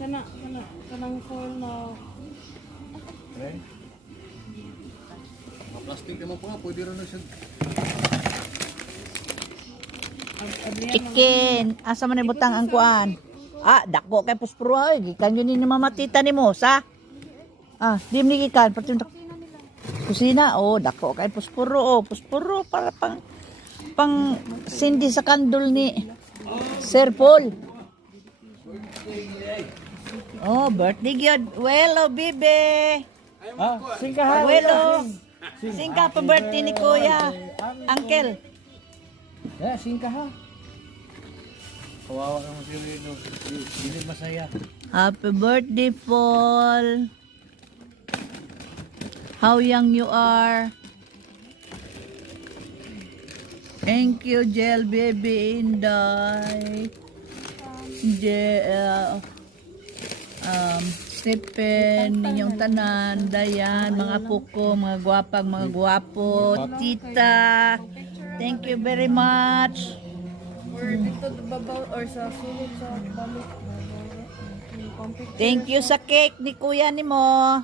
Kanang foil na. Okay. Plastic naman po nga, pwede rin na siya. Chicken. Asa man ibutang ang kuan? Ah, dako kay puspuro ay. Gikan yun ni mamatita ni mo sa. Ah, di ni gikan pati kusina. Oh, dako kay puspuro. Oh, puspuro para pang sindi sa kandol ni Sir Paul. Oh, birthday gyud. Welo, bibe. Ah, singka ha. Welo. Singka pa birthday ni Kuya. Uncle. Singka ha. Kawawa naman si Rino. Hindi masaya. Happy birthday, Paul. How young you are. Thank you, Jel Baby Inday. Stephen, ninyong tanan, Dayan, mga puko, mga gwapang, mga gwapo, tita. Thank you very much. Or dito babaw or sa sulod sa balot. Thank you sa cake ni kuya ni mo.